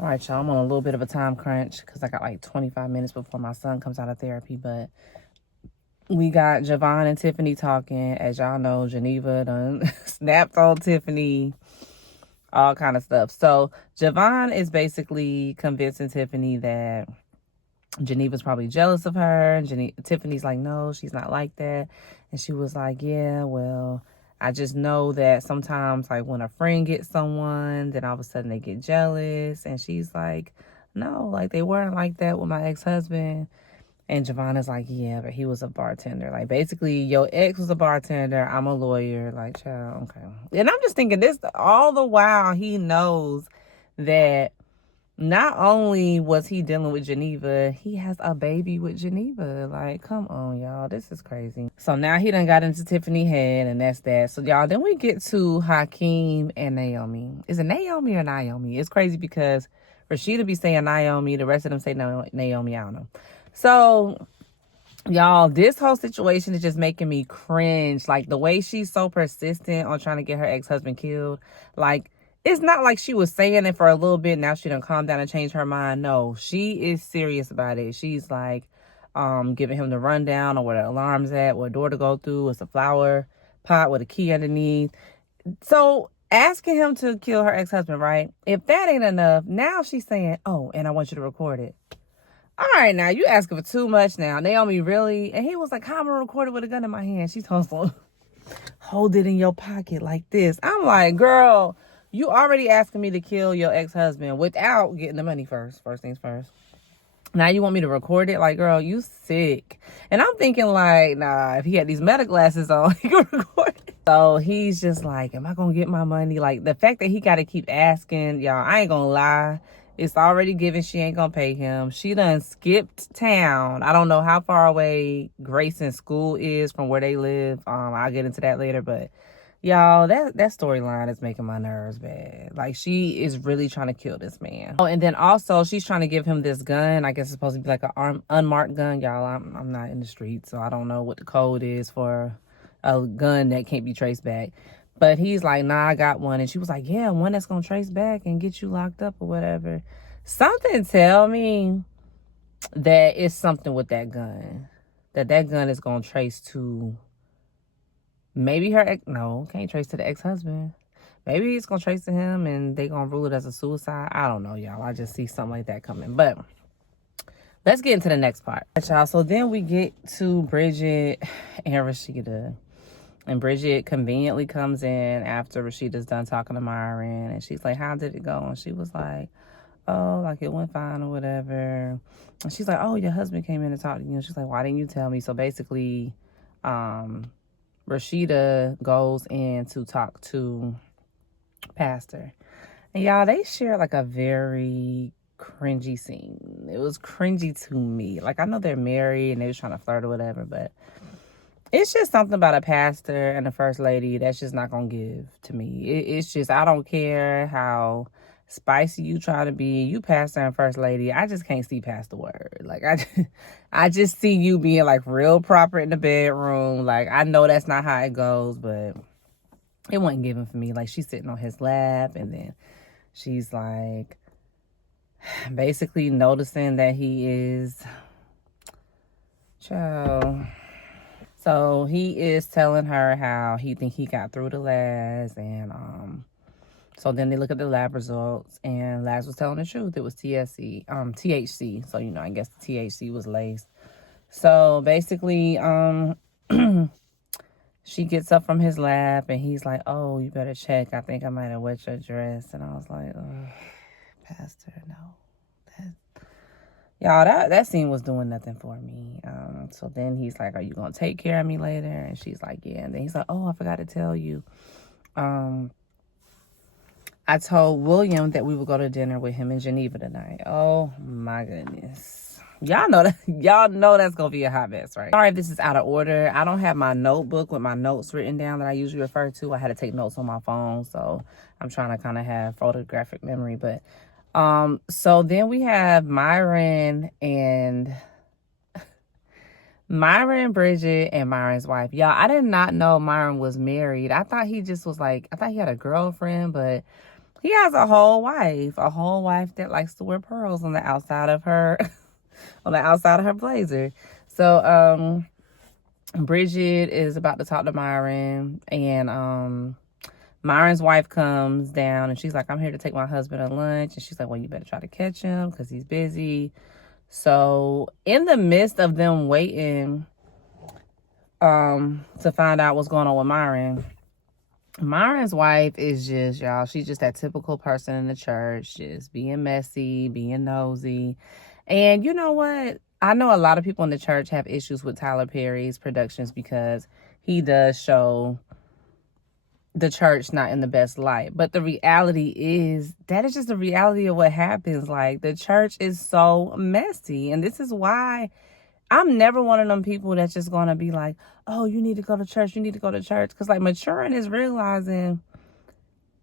All right, y'all, I'm on a little bit of a time crunch because I got like 25 minutes before my son comes out of therapy. But we got Javon and Tiffany talking. As y'all know, Geneva done snapped on Tiffany, all kind of stuff. So Javon is basically convincing Tiffany that Geneva's probably jealous of her. And Tiffany's like, no, she's not like that. And she was like, yeah, well, I just know that sometimes, like, when a friend gets someone, then all of a sudden they get jealous. And she's like, no, like, they weren't like that with my ex-husband. And Javon is like, yeah, but he was a bartender. Like, basically, your ex was a bartender. I'm a lawyer. Like, child, okay. And I'm just thinking this, all the while he knows that not only was he dealing with Geneva, he has a baby with Geneva. Like, come on, y'all. This is crazy. So now he done got into Tiffany head, and that's that. So, y'all, then we get to Hakeem and Naomi. Is it Naomi or Naomi? It's crazy because Rashida be saying Naomi. The rest of them say Naomi. I don't know. So, y'all, this whole situation is just making me cringe. Like, the way she's so persistent on trying to get her ex-husband killed. Like, it's not like she was saying it for a little bit. Now she done calmed down and changed her mind. No, she is serious about it. She's like, giving him the rundown on where the alarm's at, what door to go through. It's a flower pot with a key underneath. So asking him to kill her ex-husband, right? If that ain't enough, now she's saying, oh, and I want you to record it. All right, now you asking for too much now. Naomi, really? And he was like, how am I gonna record it with a gun in my hand? She's hustling. Hold it in your pocket like this. I'm like, girl, you already asking me to kill your ex-husband without getting the money first. First things first. Now you want me to record it? Like, girl, you sick. And I'm thinking like, nah, if he had these meta glasses on, he could record it. So he's just like, am I going to get my money? Like, the fact that he got to keep asking, y'all, I ain't going to lie. It's already given she ain't going to pay him. She done skipped town. I don't know how far away Grayson's school is from where they live. I'll get into that later, but y'all, that storyline is making my nerves bad. Like, she is really trying to kill this man. Oh, and then also she's trying to give him this gun. I guess it's supposed to be like an unmarked gun. Y'all, I'm not in the street, so I don't know what the code is for a gun that can't be traced back. But he's like, nah, I got one. And she was like, yeah, one that's going to trace back and get you locked up or whatever. Something tell me that it's something with that gun. That gun is going to trace to maybe her ex. No, can't trace to the ex-husband. Maybe it's going to trace to him and they going to rule it as a suicide. I don't know, y'all. I just see something like that coming. But let's get into the next part. Y'all, so then we get to Bridget and Rashida. And Bridget conveniently comes in after Rashida's done talking to Myron. And she's like, how did it go? And she was like, oh, like it went fine or whatever. And she's like, oh, your husband came in to talk to you. And she's like, why didn't you tell me? So basically, Rashida goes in to talk to Pastor. And y'all, they share like a very cringy scene. It was cringy to me. Like, I know they're married and they was trying to flirt or whatever, but it's just something about a pastor and a first lady that's just not going to give to me. It's just, I don't care how spicy you try to be. You pastor and first lady, I just can't see past the word. Like, I just see you being like real proper in the bedroom. Like, I know that's not how it goes, but it wasn't given for me. Like, she's sitting on his lap and then she's like basically noticing that he is, child. So he is telling her how he think he got through the labs, and so then they look at the lab results, and labs was telling the truth. It was THC. So, you know, I guess the THC was laced. So basically, she gets up from his lap, and he's like, oh, you better check. I think I might have wet your dress. And I was like, oh, Pastor, no. Y'all, that scene was doing nothing for me. So then he's like, are you going to take care of me later? And she's like, yeah. And then he's like, oh, I forgot to tell you. I told William that we would go to dinner with him in Geneva tonight. Oh, my goodness. Y'all know that's going to be a hot mess, right? Sorry if this is out of order. I don't have my notebook with my notes written down that I usually refer to. I had to take notes on my phone, so I'm trying to kind of have photographic memory, but so then we have Myron, Bridget, and Myron's wife. Y'all, I did not know Myron was married. I thought he just was like, I thought he had a girlfriend, but He has a whole wife that likes to wear pearls on the outside of her, on the outside of her blazer. So, Bridget is about to talk to Myron, and Myron's wife comes down and she's like, I'm here to take my husband to lunch. And she's like, well, you better try to catch him because he's busy. So in the midst of them waiting to find out what's going on with Myron, Myron's wife is just, y'all, she's just that typical person in the church, just being messy, being nosy. And you know what? I know a lot of people in the church have issues with Tyler Perry's productions because he does show the church not in the best light. But the reality is that is just the reality of what happens. Like, the church is so messy. And this is why I'm never one of them people that's just going to be like, oh, you need to go to church. You need to go to church. Because, like, maturing is realizing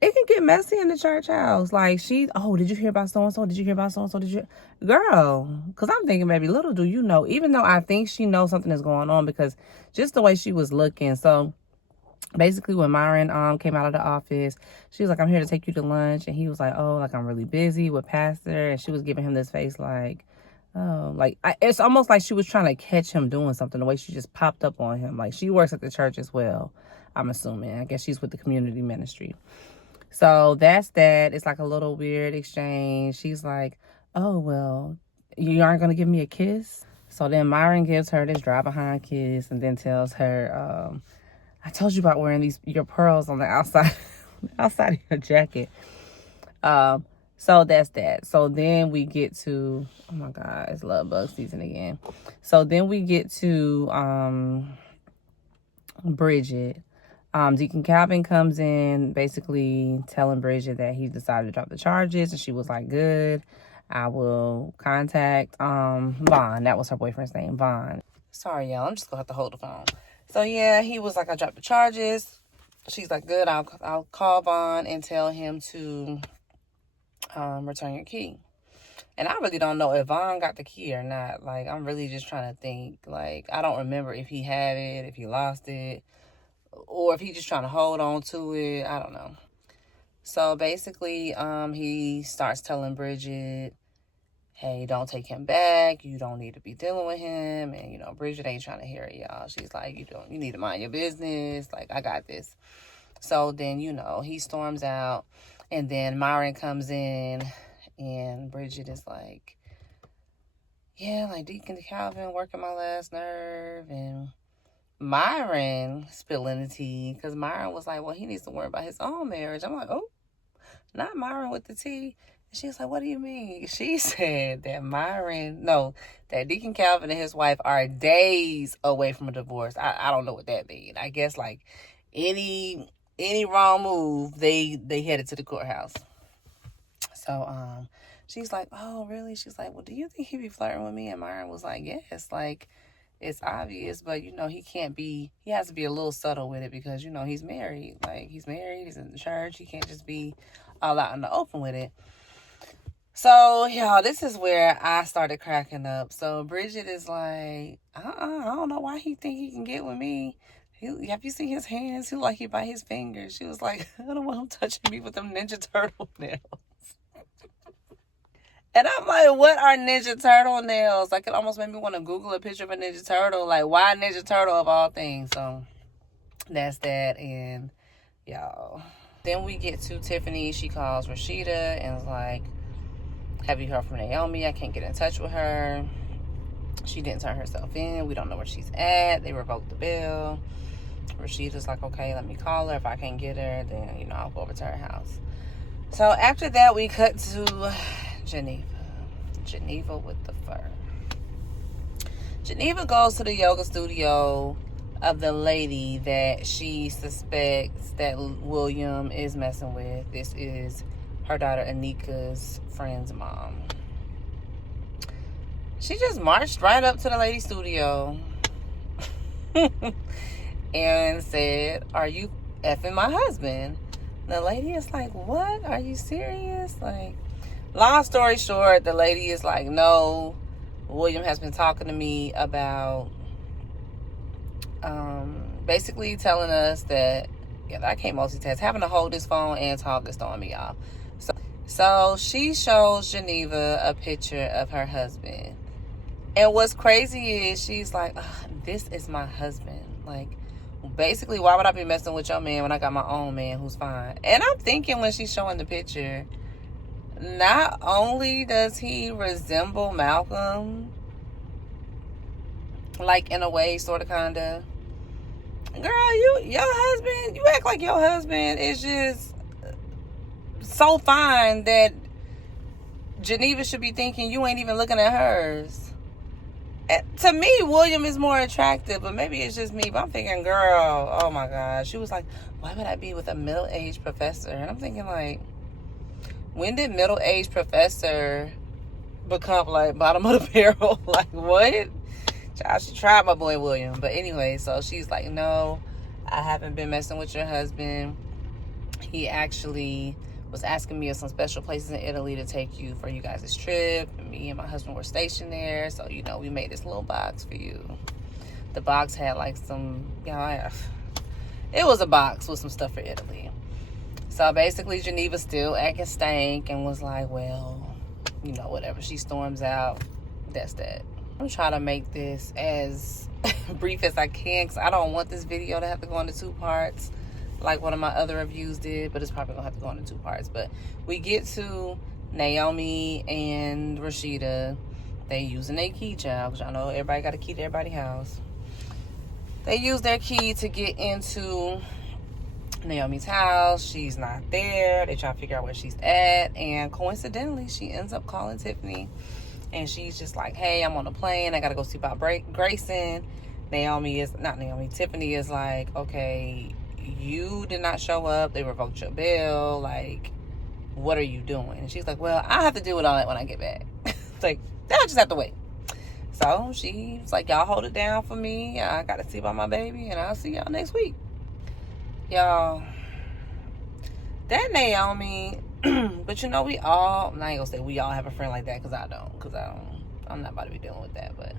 it can get messy in the church house. Like, did you hear about so-and-so? Did you hear about so-and-so? Girl, because I'm thinking, maybe little do you know, even though I think she knows something is going on because just the way she was looking. So, basically, when Myron came out of the office, she was like, I'm here to take you to lunch. And he was like, oh, like, I'm really busy with pastor. And she was giving him this face like, oh, like, it's almost like she was trying to catch him doing something, the way she just popped up on him. Like, she works at the church as well, I'm assuming. I guess she's with the community ministry. So that's that. It's like a little weird exchange. She's like, oh, well, you aren't going to give me a kiss? So then Myron gives her this drive-behind kiss and then tells her, I told you about wearing your pearls on the outside, outside of your jacket. So that's that. So then we get to, oh my God, it's love bug season again. So then we get to Bridget. Deacon Calvin comes in basically telling Bridget that he decided to drop the charges, and she was like, good. I will contact Vaughn. That was her boyfriend's name, Vaughn. Sorry, y'all. I'm just gonna have to hold the phone. So yeah, he was like, I dropped the charges. She's like, good. I'll call Vaughn and tell him to return your key. And I really don't know if Vaughn got the key or not. Like, I'm really just trying to think. Like, I don't remember if he had it, if he lost it, or if he just trying to hold on to it. I don't know. So basically, he starts telling Bridget, hey, don't take him back. You don't need to be dealing with him. And, you know, Bridget ain't trying to hear it, y'all. She's like, you need to mind your business. Like, I got this. So then, you know, he storms out. And then Myron comes in. And Bridget is like, yeah, like Deacon Calvin working my last nerve. And Myron spilling the tea. Because Myron was like, well, he needs to worry about his own marriage. I'm like, oh, not Myron with the tea. And she was like, what do you mean? She said that that Deacon Calvin and his wife are days away from a divorce. I don't know what that means. I guess like any wrong move, they headed to the courthouse. So she's like, oh, really? She's like, well, do you think he be flirting with me? And Myron was like, yes, like, it's obvious, but, you know, he has to be a little subtle with it because, you know, he's married. Like, he's married, he's in the church. He can't just be all out in the open with it. So, y'all, this is where I started cracking up. So, Bridget is like, I don't know why he think he can get with me. Have you seen his hands? He like he bite his fingers. She was like, I don't want him touching me with them Ninja Turtle nails. And I'm like, what are Ninja Turtle nails? Like, it almost made me want to Google a picture of a Ninja Turtle. Like, why Ninja Turtle of all things? So, that's that. And, y'all. Then we get to Tiffany. She calls Rashida and is like, have you heard from Naomi? I can't get in touch with her. She didn't turn herself in. We don't know where she's at. They revoked the bill. Rashida's like, okay, let me call her. If I can't get her, then, you know, I'll go over to her house. So after that, we cut to Geneva with the fur. Geneva goes to the yoga studio of the lady that she suspects that William is messing with. This is her daughter Anika's friend's mom. She just marched right up to the lady's studio and said, are you effing my husband? The lady is like, what? Are you serious? Like, long story short, the lady is like, no, William has been talking to me about basically telling us that, yeah, I can't multitask. Having to hold this phone and talk is throwing me off. So she shows Geneva a picture of her husband. And what's crazy is she's like, this is my husband. Like, basically, why would I be messing with your man when I got my own man who's fine? And I'm thinking when she's showing the picture, not only does he resemble Malcolm, like in a way, sort of, kind of. Girl, your husband, you act like your husband is just so fine that Geneva should be thinking you ain't even looking at hers. And to me, William is more attractive, but maybe it's just me. But I'm thinking, girl, oh my God. She was like, why would I be with a middle-aged professor? And I'm thinking, like, when did middle-aged professor become, like, bottom of the barrel? Like, what? Child, she tried my boy William. But anyway, so she's like, no, I haven't been messing with your husband. He actually was asking me of some special places in Italy to take you for you guys' trip. And me and my husband were stationed there. So, you know, we made this little box for you. The box had like some, you know, it was a box with some stuff for Italy. So basically Geneva still acting stank and was like, well, you know, whatever. She storms out. That's that. I'm trying to make this as brief as I can because I don't want this video to have to go into 2 parts like one of my other reviews did, but it's probably gonna have to go into 2 parts. But we get to Naomi and Rashida. They using their key, child, because y'all know everybody got a key to everybody's house. They use their key to get into Naomi's house. She's not there. They try to figure out where she's at, and coincidentally she ends up calling Tiffany. And she's just like, hey, I'm on a plane. I got to go see about Grayson. Tiffany is like, okay, you did not show up. They revoked your bail. Like, what are you doing? And she's like, well, I have to deal with all that when I get back. It's like, I'll just have to wait. So she's like, y'all hold it down for me. I got to see about my baby, and I'll see y'all next week. Y'all, that Naomi... But you know, I'm not gonna say we all have a friend like that, because I'm not about to be dealing with that. But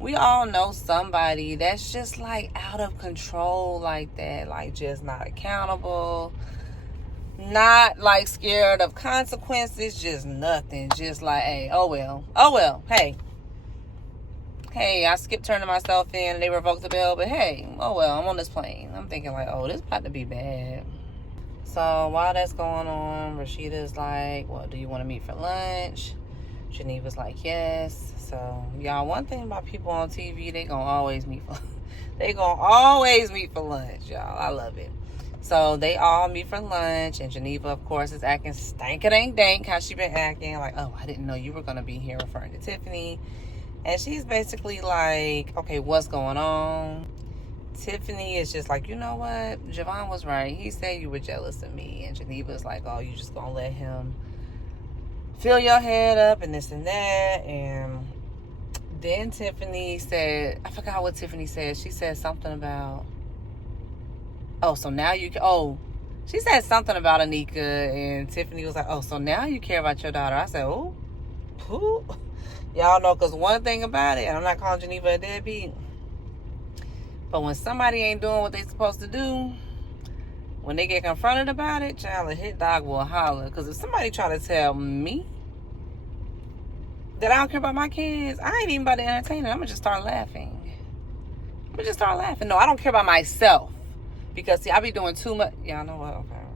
we all know somebody that's just like out of control like that, like just not accountable, not like scared of consequences, just nothing, just like, hey, oh well, hey, I skipped turning myself in and they revoked the bail, but hey, oh well, I'm on this plane. I'm thinking like, oh, this about to be bad. So while that's going on, Rashida's like, well, do you want to meet for lunch? Geneva's like, yes. So, y'all, one thing about people on TV, they gonna always meet for lunch, y'all. I love it. So they all meet for lunch, and Geneva, of course, is acting stank-a-dank-dank, how she been acting. Like, oh, I didn't know you were gonna be here, referring to Tiffany. And she's basically like, okay, what's going on? Tiffany is just like, you know what? Javon was right. He said you were jealous of me. And Geneva's like, oh, you just gonna let him fill your head up and this and that. And then Tiffany said, I forgot what Tiffany said. She said something about, she said something about Anika. And Tiffany was like, oh, so now you care about your daughter. I said, oh, who? Y'all know, because one thing about it, and I'm not calling Geneva a deadbeat, but when somebody ain't doing what they supposed to do, when they get confronted about it, child, a hit dog will holler. Because if somebody try to tell me that I don't care about my kids, I ain't even about to entertain it. I'm going to just start laughing. No, I don't care about myself. Because, see, I be doing too much. Y'all know what? Okay.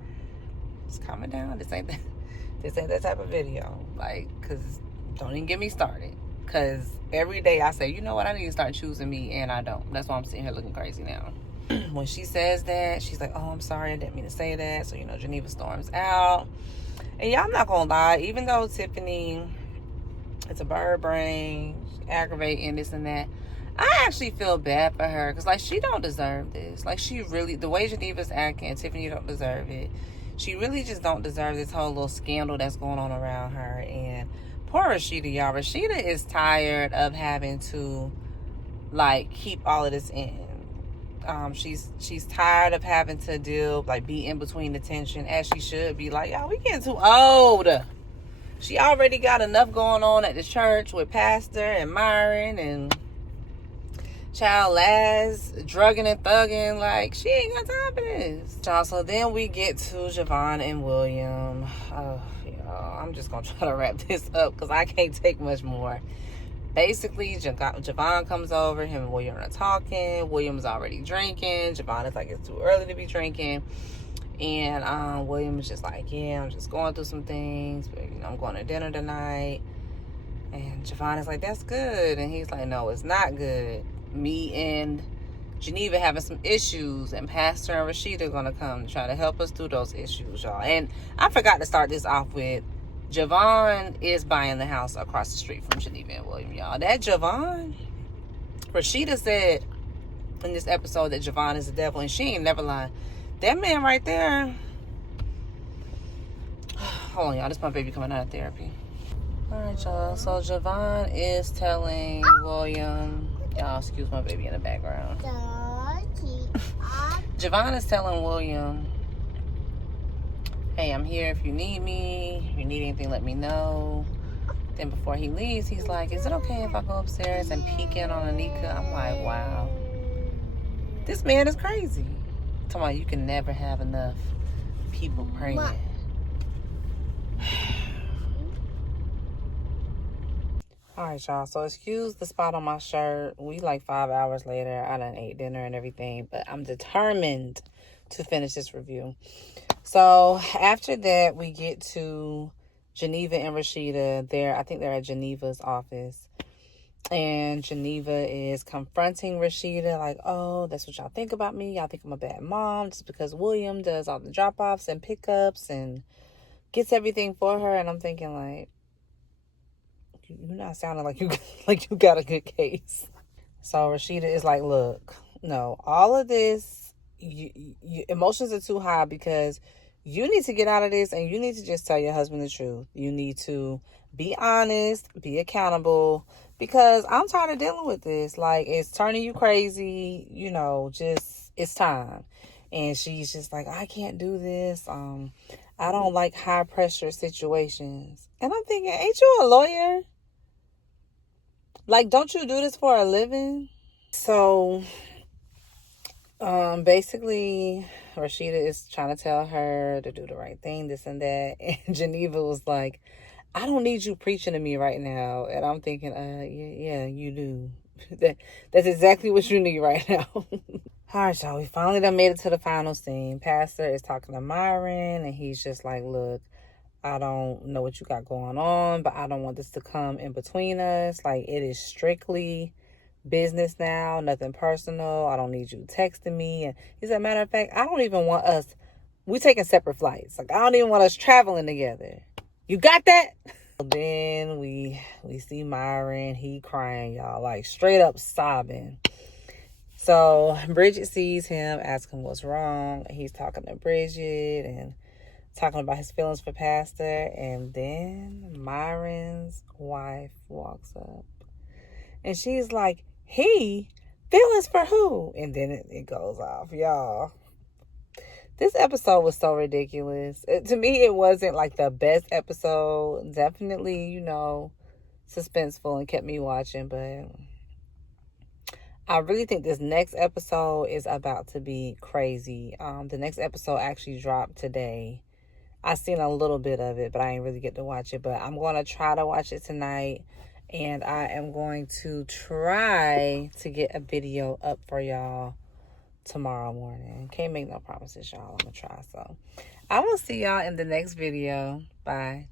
Just calm it down. This ain't that type of video. Like, because don't even get me started. Because every day I say, you know what, I need to start choosing me, and I don't. That's why I'm sitting here looking crazy now. When she says that, she's like, oh, I'm sorry, I didn't mean to say that. So, you know, Geneva storms out. And y'all, I'm not going to lie, even though Tiffany, it's a bird brain, aggravating, this and that, I actually feel bad for her. Because, like, she don't deserve this. Like, she really, the way Geneva's acting, Tiffany don't deserve it. She really just don't deserve this whole little scandal that's going on around her. And poor Rashida, y'all. Rashida is tired of having to, like, keep all of this in. She's tired of having to be in between the tension, as she should be. Like, y'all, we getting too old. She already got enough going on at the church with Pastor and Myron, and Child last drugging and thugging, like she ain't got time for this. Child, so then we get to Javon and William. Oh, y'all, I'm just gonna try to wrap this up because I can't take much more. Basically, Javon comes over, him and William are talking. William's already drinking. Javon is like, it's too early to be drinking. And William is just like, yeah, I'm just going through some things, but I'm going to dinner tonight. And Javon is like, that's good. And he's like, no, it's not good. Me and Geneva having some issues, and Pastor and Rashida are going to come to try to help us through those issues, y'all. And I forgot to start this off with, Javon is buying the house across the street from Geneva and William, y'all. That Javon, Rashida said in this episode that Javon is the devil, and she ain't never lying. That man right there. Hold on, y'all. This is my baby coming out of therapy. All right, y'all. So Javon is telling William, y'all excuse my baby in the background. Javon is telling William, hey, I'm here if you need me. If you need anything, let me know. Then before he leaves, he's like, is it okay if I go upstairs and peek in on Anika? I'm like, wow. This man is crazy. I'm talking about you can never have enough people pregnant. All right, y'all. So excuse the spot on my shirt. We like 5 hours later. I done ate dinner and everything, but I'm determined to finish this review. So after that, we get to Geneva and Rashida. I think they're at Geneva's office. And Geneva is confronting Rashida like, oh, that's what y'all think about me. Y'all think I'm a bad mom just because William does all the drop-offs and pickups and gets everything for her. And I'm thinking like, you're not sounding like you got a good case. So Rashida is like, look, no, all of this, emotions are too high because you need to get out of this and you need to just tell your husband the truth. You need to be honest, be accountable, because I'm tired of dealing with this. Like, it's turning you crazy, just, it's time. And she's just like, I can't do this. I don't like high pressure situations. And I'm thinking, ain't you a lawyer? Like, don't you do this for a living? So, basically, Rashida is trying to tell her to do the right thing, this and that. And Geneva was like, I don't need you preaching to me right now. And I'm thinking, yeah, you do. That's exactly what you need right now. All right, y'all. We finally done made it to the final scene. Pastor is talking to Myron, and he's just like, look, I don't know what you got going on, but I don't want this to come in between us. Like, it is strictly business now, nothing personal. I don't need you texting me. And he said, matter of fact, I don't even want us, we taking separate flights. Like, I don't even want us traveling together. You got that? Then we see Myron, he crying, y'all, like straight up sobbing. So Bridget sees him, asks him what's wrong. He's talking to Bridget and talking about his feelings for Pastor. And then Myron's wife walks up and she's like, feelings for who? And then it goes off, y'all. This episode was so ridiculous. To me, it wasn't like the best episode. Definitely, suspenseful and kept me watching. But I really think this next episode is about to be crazy. The next episode actually dropped today. I seen a little bit of it, but I didn't really get to watch it. But I'm going to try to watch it tonight. And I am going to try to get a video up for y'all tomorrow morning. Can't make no promises, y'all. I'm gonna try. So I will see y'all in the next video. Bye.